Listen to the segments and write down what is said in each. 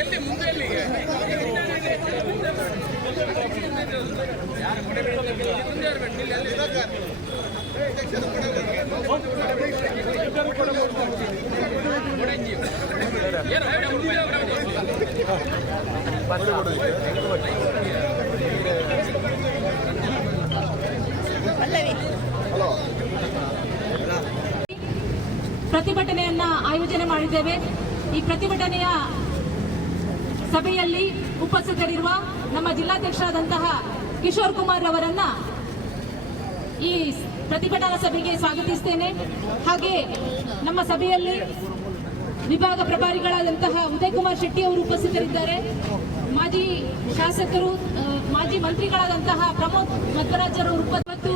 ಎಲ್ಲಿ ಮುಂದೆ. ಪ್ರತಿಭಟನೆಯನ್ನ ಆಯೋಜನೆ ಮಾಡಿದ್ದೇವೆ. ಈ ಪ್ರತಿಭಟನೆಯ ಸಭೆಯಲ್ಲಿ ಉಪಸ್ಥಿತರಿರುವ ನಮ್ಮ ಜಿಲ್ಲಾಧ್ಯಕ್ಷರಾದಂತಹ ಕಿಶೋರ್ ಕುಮಾರ್ ಅವರನ್ನ ಈ ಪ್ರತಿಭಟನಾ ಸಭೆಗೆ ಸ್ವಾಗತಿಸ್ತೇನೆ. ಹಾಗೆ ನಮ್ಮ ಸಭೆಯಲ್ಲಿ ವಿಭಾಗ ಪ್ರಭಾರಿಗಳಾದಂತಹ ಉದಯ್ ಕುಮಾರ್ ಶೆಟ್ಟಿ ಅವರು ಉಪಸ್ಥಿತರಿದ್ದಾರೆ. ಮಾಜಿ ಶಾಸಕರು ಮಾಜಿ ಮಂತ್ರಿಗಳಾದಂತಹ ಪ್ರಮೋದ್ ಮಧ್ವರಾಜ್ ಅವರು ಮತ್ತು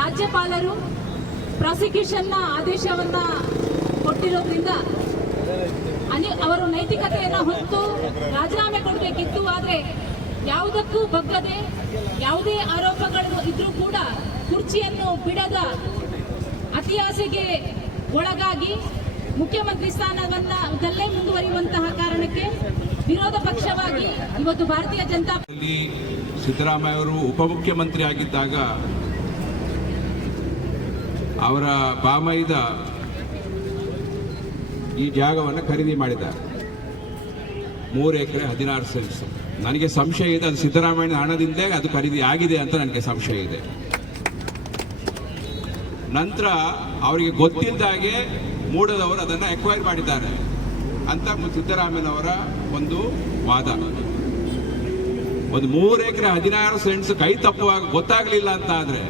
ರಾಜ್ಯಪಾಲರು ಪ್ರಾಸಿಕ್ಯೂಷನ್ನ ಆದೇಶವನ್ನ ಕೊಟ್ಟಿರೋದ್ರಿಂದ ಅವರು ನೈತಿಕತೆಯನ್ನ ಹೊತ್ತು ರಾಜೀನಾಮೆ ಕೊಡಬೇಕಿತ್ತು, ಆದ್ರೆ ಯಾವುದಕ್ಕೂ ಬಗ್ಗದೆ ಯಾವುದೇ ಆರೋಪಗಳು ಇದ್ರೂ ಕೂಡ ಕುರ್ಚಿಯನ್ನು ಬಿಡದ ಅತಿಯಾಸೆಗೆ ಒಳಗಾಗಿ ಮುಖ್ಯಮಂತ್ರಿ ಸ್ಥಾನವನ್ನದಲ್ಲೇ ಮುಂದುವರಿಯುವಂತಹ ಕಾರಣಕ್ಕೆ ವಿರೋಧ ಪಕ್ಷವಾಗಿ ಇವತ್ತು ಭಾರತೀಯ ಜನತಾ ಸಿದ್ದರಾಮಯ್ಯ ಅವರು ಉಪಮುಖ್ಯಮಂತ್ರಿ ಆಗಿದ್ದಾಗ ಅವರ ಬಾಮೈದ ಈ ಜಾಗವನ್ನು ಖರೀದಿ ಮಾಡಿದ್ದಾರೆ ಮೂರು ಎಕರೆ ಹದಿನಾರು ಸೆನ್ಸ್ ನನಗೆ ಸಂಶಯ ಇದೆ, ಅದು ಸಿದ್ದರಾಮಯ್ಯ ಹಣದಿಂದಲೇ ಅದು ಖರೀದಿ ಆಗಿದೆ ಅಂತ ನನಗೆ ಸಂಶಯ ಇದೆ. ನಂತರ ಅವರಿಗೆ ಗೊತ್ತಿದ್ದಾಗೆ ಮೂಡದವರು ಅದನ್ನು ಎಕ್ವೈರ್ ಮಾಡಿದ್ದಾರೆ ಅಂತ ಸಿದ್ದರಾಮಯ್ಯನವರ ಒಂದು ವಾದ. ಒಂದು ಮೂರು ಎಕರೆ ಹದಿನಾರು ಸೆಂಟ್ಸ್ ಕೈ ತಪ್ಪುವಾಗ ಗೊತ್ತಾಗಲಿಲ್ಲ ಅಂತ ಆದರೆ,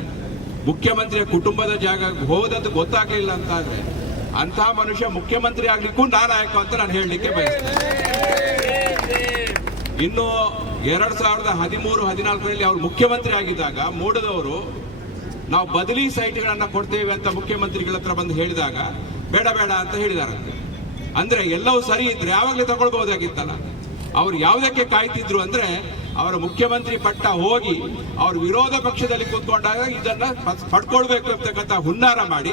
ಮುಖ್ಯಮಂತ್ರಿಯ ಕುಟುಂಬದ ಜಾಗ ಹೋದದ್ದು ಗೊತ್ತಾಗಲಿಲ್ಲ ಅಂತ ಆದ್ರೆ ಅಂತ ಮನುಷ್ಯ ಮುಖ್ಯಮಂತ್ರಿ ಆಗ್ಲಿಕ್ಕೂ ನಾನಾಯಕ ಅಂತ ನಾನು ಹೇಳಲಿಕ್ಕೆ ಬಯಸ್ತೇನೆ. ಇನ್ನು ಎರಡ್ ಸಾವಿರದ ಹದಿಮೂರು, ಹದಿನಾಲ್ಕರಲ್ಲಿ ಅವರು ಮುಖ್ಯಮಂತ್ರಿ ಆಗಿದ್ದಾಗ ಮೂಡದವರು ನಾವು ಬದಲಿ ಸೈಟ್ಗಳನ್ನು ಕೊಡ್ತೇವೆ ಅಂತ ಮುಖ್ಯಮಂತ್ರಿಗಳ ಹತ್ರ ಬಂದು ಹೇಳಿದಾಗ ಬೇಡ ಬೇಡ ಅಂತ ಹೇಳಿದಾರಂತೆ. ಅಂದ್ರೆ ಎಲ್ಲವೂ ಸರಿ ಇದ್ರೆ ಯಾವಾಗಲೇ ತಗೊಳ್ಬಹುದಾಗಿತ್ತಲ್ಲ? ಅವ್ರು ಯಾವುದಕ್ಕೆ ಕಾಯ್ತಿದ್ರು ಅಂದ್ರೆ ಅವರ ಮುಖ್ಯಮಂತ್ರಿ ಪಟ್ಟ ಹೋಗಿ ಅವರು ವಿರೋಧ ಪಕ್ಷದಲ್ಲಿ ಕೂತ್ಕೊಂಡಾಗ ಇದನ್ನ ಪಡ್ಕೊಳ್ಬೇಕು ಅಂತಕ್ಕಂಥ ಹುನ್ನಾರ ಮಾಡಿ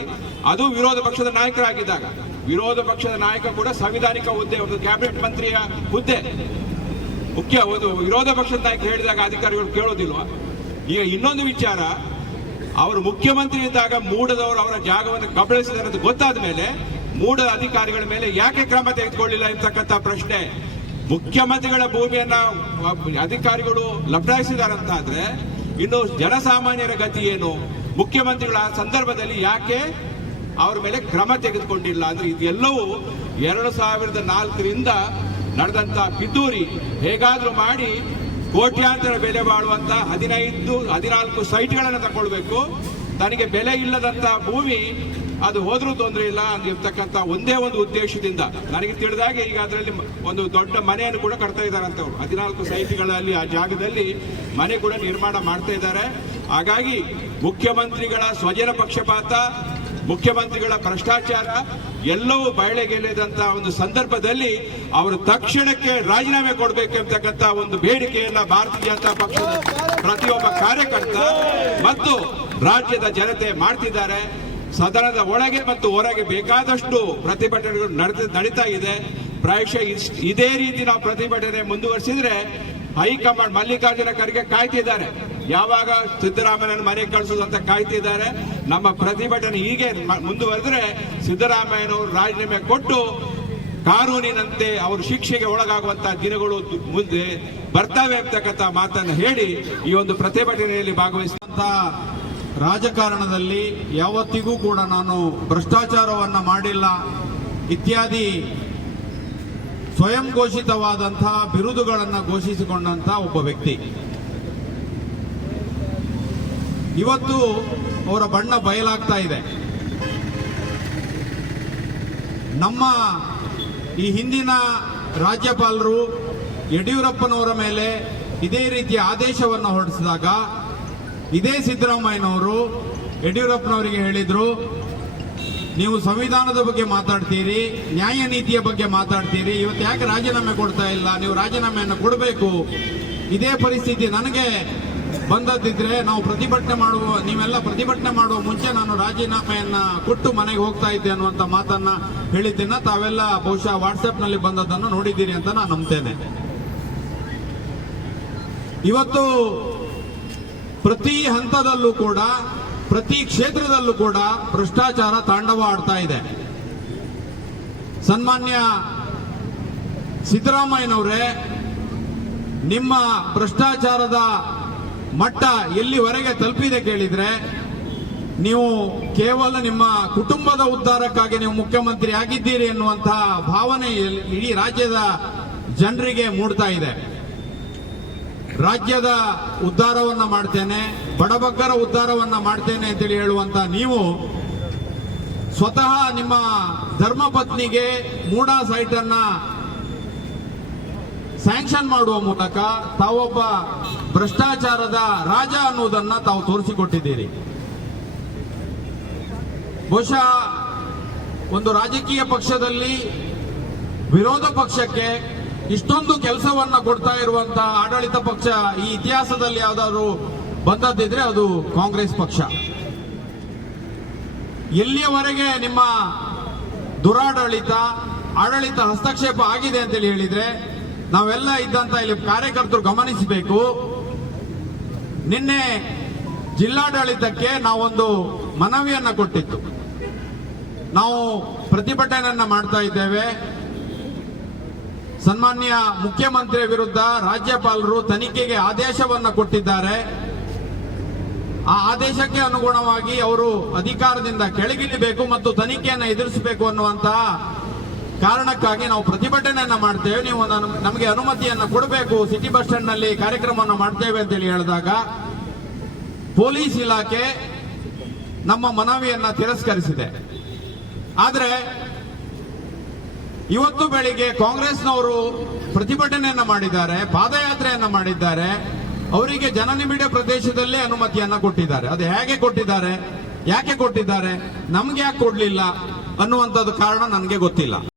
ಅದು ವಿರೋಧ ಪಕ್ಷದ ನಾಯಕರಾಗಿದ್ದಾಗ. ವಿರೋಧ ಪಕ್ಷದ ನಾಯಕ ಕೂಡ ಸಂವಿಧಾನಿಕ ಹುದ್ದೆ, ಒಂದು ಕ್ಯಾಬಿನೆಟ್ ಮಂತ್ರಿಯ ಹುದ್ದೆ. ಮುಖ್ಯ ಒಂದು ವಿರೋಧ ಪಕ್ಷದ ನಾಯಕ ಹೇಳಿದಾಗ ಅಧಿಕಾರಿಗಳು ಕೇಳೋದಿಲ್ವಾ? ಈಗ ಇನ್ನೊಂದು ವಿಚಾರ, ಅವರು ಮುಖ್ಯಮಂತ್ರಿ ಇದ್ದಾಗ ಮೂಡದವರು ಅವರ ಜಾಗವನ್ನು ಕಬಳಿಸಿದ್ರೆ ಗೊತ್ತಾದ ಮೇಲೆ ಮೂಡ ಅಧಿಕಾರಿಗಳ ಮೇಲೆ ಯಾಕೆ ಕ್ರಮ ತೆಗೆದುಕೊಳ್ಳಿಲ್ಲ ಎಂತಕ್ಕಂಥ ಪ್ರಶ್ನೆ ಮುಖ್ಯಮಂತ್ರಿಗಳ ಭೂಮಿಯನ್ನ ಅಧಿಕಾರಿಗಳು ಲಪಟಾಯಿಸಿದಾರಂತಾದ್ರೆ ಇನ್ನು ಜನಸಾಮಾನ್ಯರ ಗತಿ ಏನು? ಮುಖ್ಯಮಂತ್ರಿಗಳ ಸಂದರ್ಭದಲ್ಲಿ ಯಾಕೆ ಅವ್ರ ಮೇಲೆ ಕ್ರಮ ತೆಗೆದುಕೊಂಡಿಲ್ಲ? ಅಂದ್ರೆ ಇದೆಲ್ಲವೂ ಎರಡು ಸಾವಿರದ ನಾಲ್ಕರಿಂದ ನಡೆದಂತ ಪಿತೂರಿ ಹೇಗಾದ್ರೂ ಮಾಡಿ ಕೋಟ್ಯಾಂತರ ಬೆಲೆ ಬಾಳುವಂತ ಹದಿನೈದು, ಹದಿನಾಲ್ಕು ಸೈಟ್ಗಳನ್ನು ತಗೊಳ್ಬೇಕು. ತನಗೆ ಬೆಲೆ ಇಲ್ಲದಂತ ಭೂಮಿ ಅದು ಹೋದ್ರೂ ತೊಂದರೆ ಇಲ್ಲ ಅಂದಿರ್ತಕ್ಕಂಥ ಒಂದೇ ಒಂದು ಉದ್ದೇಶದಿಂದ. ನನಗೆ ತಿಳಿದಾಗೆ ಈಗ ಅದರಲ್ಲಿ ಒಂದು ದೊಡ್ಡ ಮನೆಯನ್ನು ಕೂಡ ಕಟ್ತಾ ಇದ್ದಾರೆ ಅಂತ ಅವರು ಹದಿನಾಲ್ಕು ಸೈಟ್ಗಳಲ್ಲಿ ಆ ಜಾಗದಲ್ಲಿ ಮನೆ ಕೂಡ ನಿರ್ಮಾಣ ಮಾಡ್ತಾ ಇದ್ದಾರೆ. ಹಾಗಾಗಿ ಮುಖ್ಯಮಂತ್ರಿಗಳ ಸ್ವಜನ ಪಕ್ಷಪಾತ, ಮುಖ್ಯಮಂತ್ರಿಗಳ ಭ್ರಷ್ಟಾಚಾರ ಎಲ್ಲವೂ ಬಯಳೆಗೆಳೆದಂತ ಒಂದು ಸಂದರ್ಭದಲ್ಲಿ ಅವರು ತಕ್ಷಣಕ್ಕೆ ರಾಜೀನಾಮೆ ಕೊಡಬೇಕು ಎಂಬತಕ್ಕಂತ ಒಂದು ಬೇಡಿಕೆಯನ್ನ ಭಾರತೀಯ ಜನತಾ ಪಕ್ಷದ ಪ್ರತಿಯೊಬ್ಬ ಕಾರ್ಯಕರ್ತ ಮತ್ತು ರಾಜ್ಯದ ಜನತೆ ಮಾಡ್ತಿದ್ದಾರೆ. ಸದನದ ಒಳಗೆ ಮತ್ತು ಹೊರಗೆ ಬೇಕಾದಷ್ಟು ಪ್ರತಿಭಟನೆಗಳು ನಡೆದ ನಡೀತಾ ಇದೆ. ಪ್ರಾಯಶಃ ಇದೇ ರೀತಿ ನಾವು ಪ್ರತಿಭಟನೆ ಮುಂದುವರಿಸಿದ್ರೆ ಹೈಕಮಾಂಡ್ ಮಲ್ಲಿಕಾರ್ಜುನ ಖರ್ಗೆ ಕಾಯ್ತಿದ್ದಾರೆ. ಯಾವಾಗ ಸಿದ್ದರಾಮಯ್ಯನ ಮನೆಗೆ ಕಳಿಸೋದು ಅಂತ ಕಾಯ್ತಿದ್ದಾರೆ. ನಮ್ಮ ಪ್ರತಿಭಟನೆ ಹೀಗೆ ಮುಂದುವರೆದ್ರೆ ಸಿದ್ದರಾಮಯ್ಯನವರು ರಾಜೀನಾಮೆ ಕೊಟ್ಟು ಕಾನೂನಿನಂತೆ ಅವರು ಶಿಕ್ಷೆಗೆ ಒಳಗಾಗುವಂತಹ ದಿನಗಳು ಮುಂದೆ ಬರ್ತವೆ ಅಂತಕ್ಕಂಥ ಮಾತನ್ನು ಹೇಳಿ ಈ ಒಂದು ಪ್ರತಿಭಟನೆಯಲ್ಲಿ ಭಾಗವಹಿಸ ಅಂತ ರಾಜಕಾರಣದಲ್ಲಿ ಯಾವತ್ತಿಗೂ ಕೂಡ ನಾನು ಭ್ರಷ್ಟಾಚಾರವನ್ನು ಮಾಡಿಲ್ಲ ಇತ್ಯಾದಿ ಸ್ವಯಂ ಘೋಷಿತವಾದಂತಹ ಬಿರುದುಗಳನ್ನು ಘೋಷಿಸಿಕೊಂಡಂತಹ ಒಬ್ಬ ವ್ಯಕ್ತಿ. ಇವತ್ತು ಅವರ ಬಣ್ಣ ಬಯಲಾಗ್ತಾ ಇದೆ. ನಮ್ಮ ಈ ಹಿಂದಿನ ರಾಜ್ಯಪಾಲರು ಯಡಿಯೂರಪ್ಪನವರ ಮೇಲೆ ಇದೇ ರೀತಿಯ ಆದೇಶವನ್ನು ಹೊರಡಿಸಿದಾಗ ಇದೇ ಸಿದ್ದರಾಮಯ್ಯನವರು ಯಡಿಯೂರಪ್ಪನವರಿಗೆ ಹೇಳಿದರು, ನೀವು ಸಂವಿಧಾನದ ಬಗ್ಗೆ ಮಾತಾಡ್ತೀರಿ, ನ್ಯಾಯ ನೀತಿಯ ಬಗ್ಗೆ ಮಾತಾಡ್ತೀರಿ, ಇವತ್ತು ಯಾಕೆ ರಾಜೀನಾಮೆ ಕೊಡ್ತಾ ಇಲ್ಲ, ನೀವು ರಾಜೀನಾಮೆಯನ್ನು ಕೊಡಬೇಕು? ಇದೇ ಪರಿಸ್ಥಿತಿ ನನಗೆ ಬಂದದ್ದಿದ್ರೆ ನಾವು ಪ್ರತಿಭಟನೆ ಮಾಡುವ, ನೀವೆಲ್ಲ ಪ್ರತಿಭಟನೆ ಮಾಡುವ ಮುಂಚೆ ನಾನು ರಾಜೀನಾಮೆಯನ್ನ ಕೊಟ್ಟು ಮನೆಗೆ ಹೋಗ್ತಾ ಇದ್ದೆ ಅನ್ನುವಂಥ ಮಾತನ್ನ ಹೇಳಿದ್ದೇನೆ. ತಾವೆಲ್ಲ ಬಹುಶಃ ವಾಟ್ಸಪ್ನಲ್ಲಿ ಬಂದದ್ದನ್ನು ನೋಡಿದ್ದೀರಿ ಅಂತ ನಾನು ನಂಬ್ತೇನೆ. ಇವತ್ತು ಪ್ರತಿ ಹಂತದಲ್ಲೂ ಕೂಡ, ಪ್ರತಿ ಕ್ಷೇತ್ರದಲ್ಲೂ ಕೂಡ ಭ್ರಷ್ಟಾಚಾರ ತಾಂಡವ ಆಡ್ತಾ ಇದೆ. ಸನ್ಮಾನ್ಯ ಸಿದ್ದರಾಮಯ್ಯನವರೇ, ನಿಮ್ಮ ಭ್ರಷ್ಟಾಚಾರದ ಮಟ್ಟ ಎಲ್ಲಿವರೆಗೆ ತಲುಪಿದೆ ಕೇಳಿದ್ರೆ, ನೀವು ಕೇವಲ ನಿಮ್ಮ ಕುಟುಂಬದ ಉದ್ಧಾರಕ್ಕಾಗಿ ನೀವು ಮುಖ್ಯಮಂತ್ರಿ ಆಗಿದ್ದೀರಿ ಎನ್ನುವಂತಹ ಭಾವನೆ ಇಡೀ ರಾಜ್ಯದ ಜನರಿಗೆ ಮೂಡ್ತಾ ಇದೆ. ರಾಜ್ಯದ ಉದ್ಧಾರವನ್ನ ಮಾಡ್ತೇನೆ, ಬಡಬಗ್ಗರ ಉದ್ಧಾರವನ್ನ ಮಾಡ್ತೇನೆ ಅಂತೇಳಿ ಹೇಳುವಂತ ನೀವು ಸ್ವತಃ ನಿಮ್ಮ ಧರ್ಮಪತ್ನಿಗೆ ಮೂಡಾ ಸೈಟ್ ಅನ್ನ ಸ್ಯಾಂಕ್ಷನ್ ಮಾಡುವ ಮೂಲಕ ತಾವೊಬ್ಬ ಭ್ರಷ್ಟಾಚಾರದ ರಾಜ ಅನ್ನುವುದನ್ನ ತಾವು ತೋರಿಸಿಕೊಟ್ಟಿದ್ದೀರಿ. ಬಹುಶಃ ಒಂದು ರಾಜಕೀಯ ಪಕ್ಷದಲ್ಲಿ ವಿರೋಧ ಪಕ್ಷಕ್ಕೆ ಇಷ್ಟೊಂದು ಕೆಲಸವನ್ನ ಕೊಡ್ತಾ ಇರುವಂತ ಆಡಳಿತ ಪಕ್ಷ ಈ ಇತಿಹಾಸದಲ್ಲಿ ಯಾವ್ದಾದ್ರು ಬಂದದ್ದಿದ್ರೆ ಅದು ಕಾಂಗ್ರೆಸ್ ಪಕ್ಷ. ಎಲ್ಲಿಯವರೆಗೆ ನಿಮ್ಮ ದುರಾಡಳಿತ, ಆಡಳಿತ ಹಸ್ತಕ್ಷೇಪ ಆಗಿದೆ ಅಂತೇಳಿ ಹೇಳಿದ್ರೆ, ನಾವೆಲ್ಲ ಇದ್ದಂತ ಇಲ್ಲಿ ಕಾರ್ಯಕರ್ತರು ಗಮನಿಸಬೇಕು. ನಿನ್ನೆ ಜಿಲ್ಲಾಡಳಿತಕ್ಕೆ ನಾವೊಂದು ಮನವಿಯನ್ನ ಕೊಟ್ಟಿತ್ತು. ನಾವು ಪ್ರತಿಭಟನೆಯನ್ನ ಮಾಡ್ತಾ ಇದ್ದೇವೆ. ಸನ್ಮಾನ್ಯ ಮುಖ್ಯಮಂತ್ರಿ ವಿರುದ್ಧ ರಾಜ್ಯಪಾಲರು ತನಿಖೆಗೆ ಆದೇಶವನ್ನು ಕೊಟ್ಟಿದ್ದಾರೆ. ಆ ಆದೇಶಕ್ಕೆ ಅನುಗುಣವಾಗಿ ಅವರು ಅಧಿಕಾರದಿಂದ ಕೆಳಗಿಳಿಬೇಕು ಮತ್ತು ತನಿಖೆಯನ್ನು ಎದುರಿಸಬೇಕು ಅನ್ನುವಂತಹ ಕಾರಣಕ್ಕಾಗಿ ನಾವು ಪ್ರತಿಭಟನೆಯನ್ನ ಮಾಡ್ತೇವೆ. ನೀವು ನಮ್- ನಮಗೆ ಅನುಮತಿಯನ್ನು ಕೊಡಬೇಕು. ಸಿಟಿ ಬಸ್ ಸ್ಟ್ಯಾಂಡ್ನಲ್ಲಿ ಕಾರ್ಯಕ್ರಮವನ್ನು ಮಾಡ್ತೇವೆ ಅಂತೇಳಿ ಹೇಳಿದಾಗ ಪೊಲೀಸ್ ಇಲಾಖೆ ನಮ್ಮ ಮನವಿಯನ್ನ ತಿರಸ್ಕರಿಸಿದೆ. ಆದ್ರೆ ಇವತ್ತು ಬೆಳಿಗ್ಗೆ ಕಾಂಗ್ರೆಸ್ನವರು ಪ್ರತಿಭಟನೆಯನ್ನ ಮಾಡಿದ್ದಾರೆ, ಪಾದಯಾತ್ರೆಯನ್ನ ಮಾಡಿದ್ದಾರೆ. ಅವರಿಗೆ ಜನನಿಬಿಡ ಪ್ರದೇಶದಲ್ಲೇ ಅನುಮತಿಯನ್ನ ಕೊಟ್ಟಿದ್ದಾರೆ. ಅದು ಹೇಗೆ ಕೊಟ್ಟಿದ್ದಾರೆ, ಯಾಕೆ ಕೊಟ್ಟಿದ್ದಾರೆ, ನಮ್ಗೆ ಯಾಕೆ ಕೊಡ್ಲಿಲ್ಲ ಅನ್ನುವಂಥದ್ದು ಕಾರಣ ನನಗೆ ಗೊತ್ತಿಲ್ಲ.